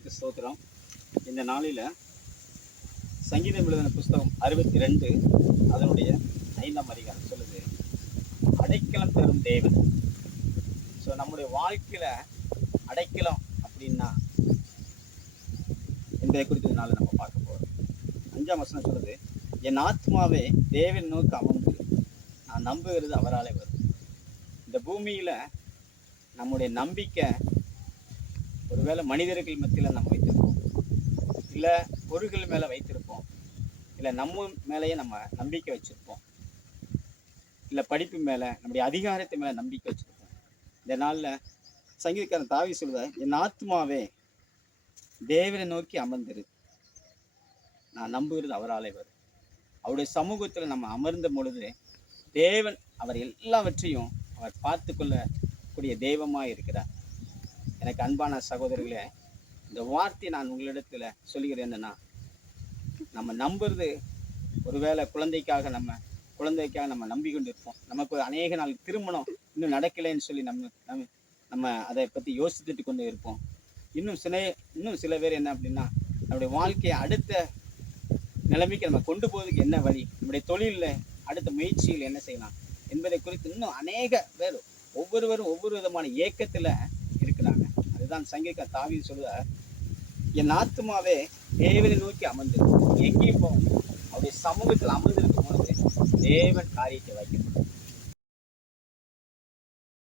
கர்த்தருக்கு ஸ்தோத்திரம். இந்த நாளில் சங்கீதம் எழுதின புஸ்தகம் அறுபத்தி ரெண்டு அதனுடைய ஐந்தாம் அதிகாரம் சொல்லுது அடைக்கலம் தரும் தேவன். ஸோ நம்முடைய வாழ்க்கையில் அடைக்கலம் அப்படின்னா என்பதை குறித்து நாள் நம்ம பார்க்க போகிறோம் அஞ்சாம் வசனம் சொல்லுது என் ஆத்மாவே தேவன் நோக்கு அமர்ந்து நான் நம்புகிறது அவராலே வரும். இந்த பூமியில் நம்முடைய நம்பிக்கை ஒருவேளை மனிதர்கள் மத்தியில் நம்ம வைத்திருப்போம். இல்லை பொருள்கள் மேலே வைத்திருப்போம். இல்லை நம்ம மேலேயே நம்ம நம்பிக்கை வச்சுருப்போம். இல்லை படிப்பு மேலே நம்முடைய அதிகாரத்து மேலே நம்பிக்கை வச்சுருப்போம். இந்த நாளில் சங்கீதக்காரன் தாவி சொல்லுவ என் ஆத்மாவே தேவனை நோக்கி அமர்ந்திரு. நான் நம்புகிறது அவராலே வரும். அவருடைய சமூகத்தில் நம்ம அமர்ந்த பொழுது தேவன் அவர் எல்லாவற்றையும் அவர் பார்த்து கொள்ளக்கூடிய தெய்வமாக இருக்கிறார். எனக்கு அன்பான சகோதரர்களே இந்த வார்த்தையை நான் உங்களிடத்தில் சொல்லுகிறேன் என்னன்னா நம்ம நம்புறது ஒருவேளை குழந்தைக்காக நம்ம குழந்தைக்காக நம்ம நம்பிக்கொண்டு இருப்போம் நமக்கு அநேக நாள் திருமணம் இன்னும் நடக்கலைன்னு சொல்லி நம்ம நம்ம நம்ம அதை பற்றி யோசித்துட்டு கொண்டு இருப்போம். இன்னும் சில இன்னும் சில பேர் என்ன அப்படின்னா நம்முடைய வாழ்க்கையை அடுத்த நிலைமைக்கு நம்ம கொண்டு போவதுக்கு என்ன வழி? நம்முடைய தொழிலில் அடுத்த முயற்சியில் என்ன செய்யலாம்? என்பதை குறித்து இன்னும் அநேக பேர் ஒவ்வொருவரும் ஒவ்வொரு விதமான ஏக்கத்தில் தான் சங்கிக்க தாவி சொல்லுவார் என் ஆத்மாவே தேவனை நோக்கி அமர்ந்திருக்கும் எங்கேயும் போகும் அவருடைய சமூகத்தில் அமர்ந்திருக்கும் பொழுது தேவன் காரியத்தை வைக்கப்படும்